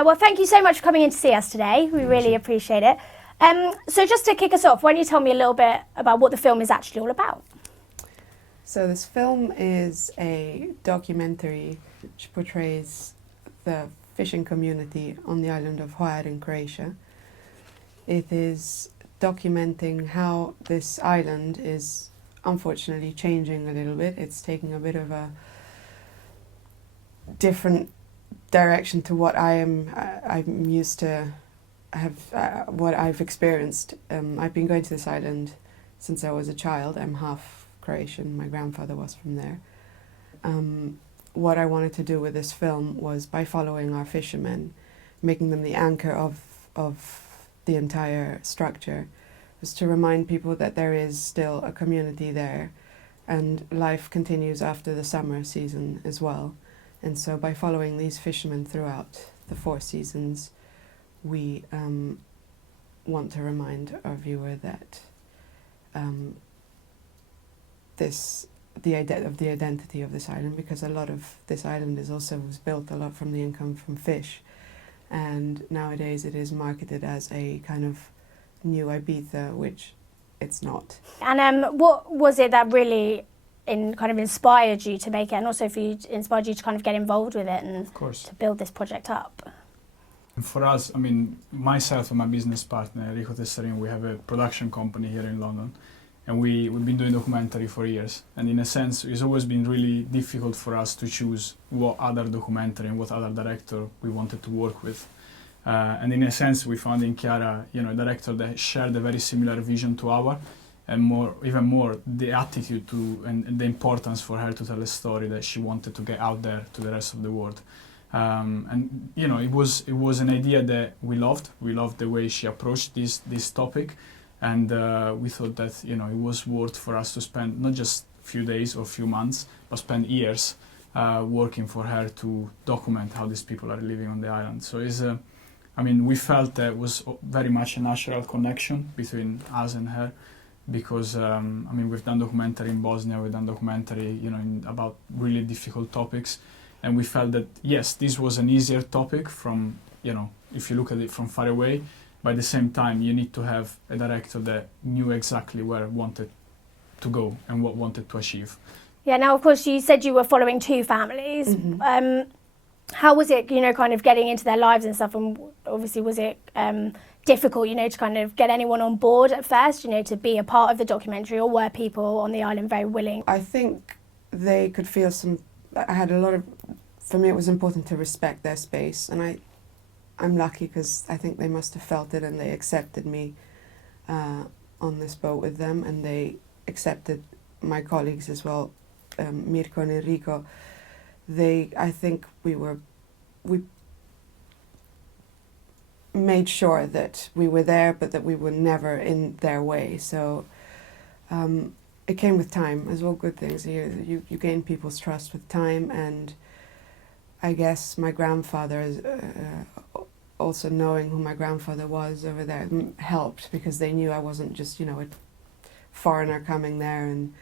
Well, thank you so much for coming in to see us today. We really appreciate it. So just to kick us off, why don't you tell me a little bit about what the film is actually all about? So this film is a documentary which portrays the fishing community on the island of Hvar in Croatia. It is documenting how this island is unfortunately changing a little bit. It's taking a bit of a different direction to what I'm used to what I've experienced. I've been going to this island since I was a child. I'm half Croatian. My grandfather was from there. What I wanted to do with this film was, by following our fishermen, making them the anchor of the entire structure, was to remind people that there is still a community there and life continues after the summer season as well. And so by following these fishermen throughout the 4 seasons, we want to remind our viewer that the identity of this island, because a lot of this island was built a lot from the income from fish, and nowadays it is marketed as a kind of new Ibiza, which it's not. And what was it that really inspired you to make it, and also inspired you to kind of get involved with it and to build this project up? For us, I mean, myself and my business partner, Enrico Tessarin, we have a production company here in London, and we've been doing documentary for years. And in a sense, it's always been really difficult for us to choose what other documentary and what other director we wanted to work with. And in a sense, we found in Chiara, a director that shared a very similar vision to our, and even more, the attitude to and the importance for her to tell a story that she wanted to get out there to the rest of the world. And it was an idea that we loved. We loved the way she approached this topic, and we thought that it was worth for us to spend not just a few days or a few months, but spend years working for her to document how these people are living on the island. So we felt that it was very much a natural connection between us and her, because we've done documentary in Bosnia, we've done documentary about really difficult topics. And we felt that, yes, this was an easier topic from, if you look at it from far away, but at the same time, you need to have a director that knew exactly where wanted to go and what wanted to achieve. Yeah, now, of course, you said you were following 2 families. Mm-hmm. How was it, kind of getting into their lives and stuff? And obviously, was it difficult, to kind of get anyone on board at first, to be a part of the documentary, or were people on the island very willing? I think they could feel for me it was important to respect their space, and I'm lucky because I think they must have felt it and they accepted me on this boat with them, and they accepted my colleagues as well, Mirko and Enrico. I think we made sure that we were there, but that we were never in their way. So it came with time, as all good things. You gain people's trust with time, and I guess my grandfather, also knowing who my grandfather was over there, helped, because they knew I wasn't just, a foreigner coming there. And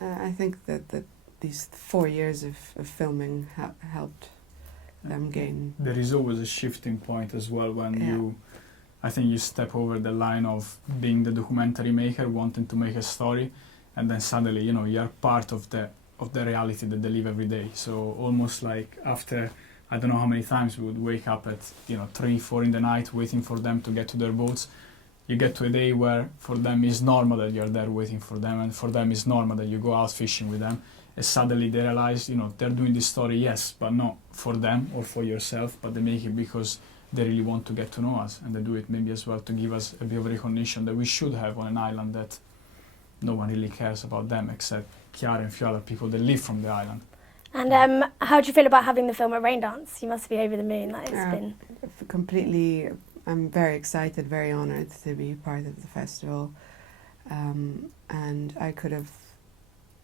I think that these 4 years of filming helped them gain. There is always a shifting point as well when I think you step over the line of being the documentary maker, wanting to make a story, and then suddenly, you're part of the reality that they live every day. So almost like after, I don't know how many times we would wake up at 3, 4 in the night waiting for them to get to their boats, you get to a day where for them it's normal that you're there waiting for them, and for them it's normal that you go out fishing with them. And suddenly they realize, they're doing this story, yes, but not for them or for yourself, but they make it because they really want to get to know us, and they do it maybe as well to give us a bit of recognition that we should have on an island that no one really cares about them except Chiara and a few other people that live from the island. And how do you feel about having the film at Raindance? You must be over the moon. Completely. I'm very excited, very honoured to be part of the festival, and I could have.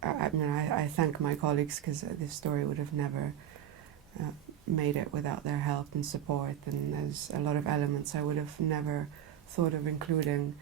I thank my colleagues, because this story would have never made it without their help and support, and there's a lot of elements I would have never thought of including